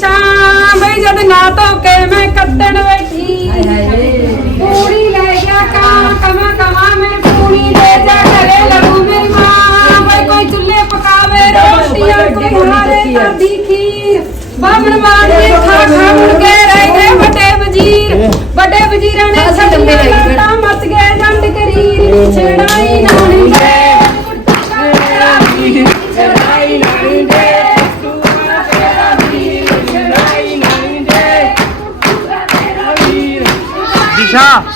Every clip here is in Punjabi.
ਬਈ ਜਦ ਨਾ ਧੋ ਕੇ ਮੈਂ ਕੱਟਣ ਬੈਠੀ। ਪੂਰੀ ਲੈ ਗਿਆ ਕਾਂ ਕਮਾ ਕਮਾ ਮੈਂ ਪੂਰੀ ਦੇ ਜਾ ਘਰੇ ਲੜੂ ਮੇਰੀ ਮਾਂ। ਬਈ ਕੋਈ ਚੁੱਲ੍ਹੇ ਪਕਾਵੇ ਰੋਟੀਆਂ ਕੋਈ ਘਾਰੇ ਕਰਦੀ ਖੀਰ। ਬਾਹਮਣ ਮਾਰ ਕੇ ਖਾ ਖਾ ਮੁੜ ਕੇ ਰਹਿ ਗਏ ਵੱਡੇ ਵਜ਼ੀਰ। ਵੱਡੇ ਵਜ਼ੀਰਾਂ ਨੇ ਛੱਡੀਆਂ ਲਾਟਾਂ ਮੱਚ ਗਏ ਜੰਡ ਕਰੀਰ। ਛੜਾਈ ਨਾਣੀ ਦਿਸ਼ਾ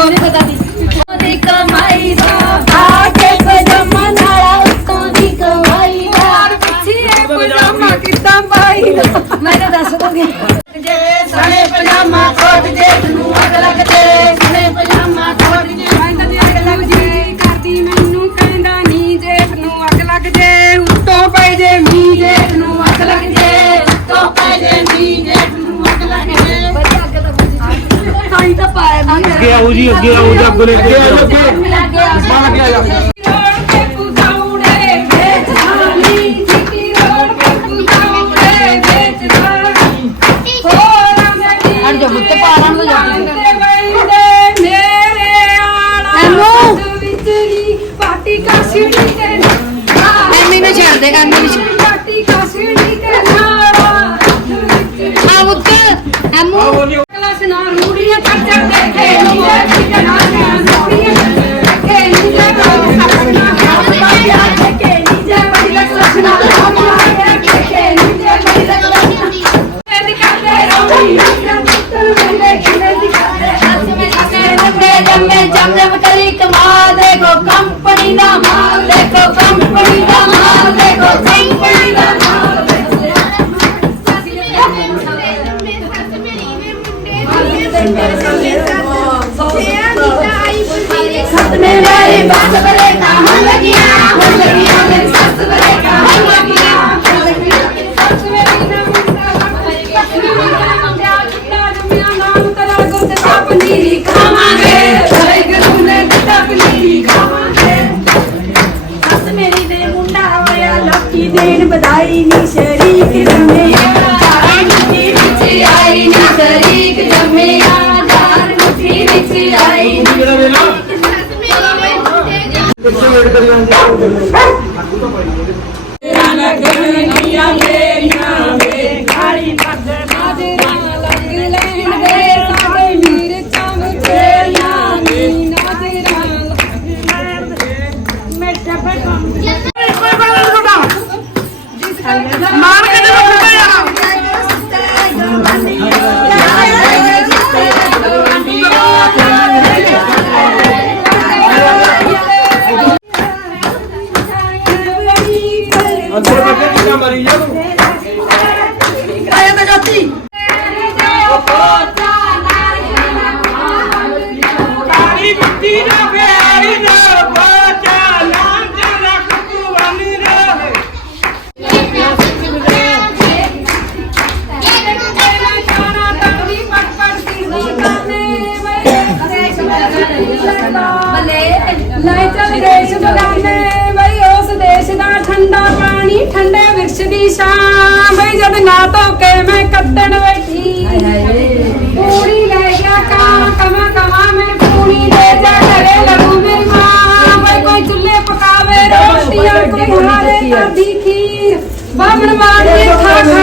ਮੈਨੂੰ ਨਹੀਂ ਪਤਾ ਦੀ ਉਹਦੀ ਕਮਾਈ ਦਾ ਆ ਕੇ ਪਜਾਮਾ ਨਾਲ ਉੱਤੋਂ ਦੀ ਕਮਾਈ ਦਾ। ਪੁੱਛੀਏ ਪਜਾਮਾ ਕਿੱਦਾਂ ਪਾਈਦਾ ਮੈਨੂੰ ਦੱਸ ਦੋਗੇ ਜੇ ਸਣੇ ਪਜਾਮਾ ਕੋਟ ਜੇਠ ਨੂੰ ਅੱਗ ਲੱਗ ਆਓ ਜੀ ਅੱਗੇ ਆਓ ਜੀ ਅੱਗੇ ਅੱਗੇ ਆ ਜਾਓ ਅੱਗੇ। ਮਾਰ ਕੇ ਆ ਜਾਓ। ਰੋਡ ਤੇ ਕੁਦਾਉੜੇ ਵੇਚ ਧਾਨੀ ਜਾਂਦੀ ਮਾਰ ਅੰਦਰ ਬੱਚੇ ਕਿੰਨਾ ਮਰੀ ਜਾ ਤੂੰ ਆਇਆ ਤਾਂ ਜਾਤੀ ਛਾਂ ਬਈ ਜਦ ਨਾ ਧੋ ਕੇ ਮੈਂ ਕੱਟਣ ਬੈਠੀ। ਪੂਰੀ ਲੈ ਗਿਆ ਕਾਂ ਕਮਾ ਕਮਾ ਮੈਂ ਪੂਰੀ ਦੇ ਜਾ ਘਰੇ ਲੜੂ ਮੇਰੀ ਮਾਂ। ਬਈ ਕੋਈ ਚੁੱਲ੍ਹੇ ਪਕਾਵੇ ਰੋਟੀਆਂ ਕੋਈ ਘਾਰੇ ਕਰਦੀ ਖੀਰ। ਬਾਹਮਣ ਮਾਰ ਕੇ ਖਾ ਖਾ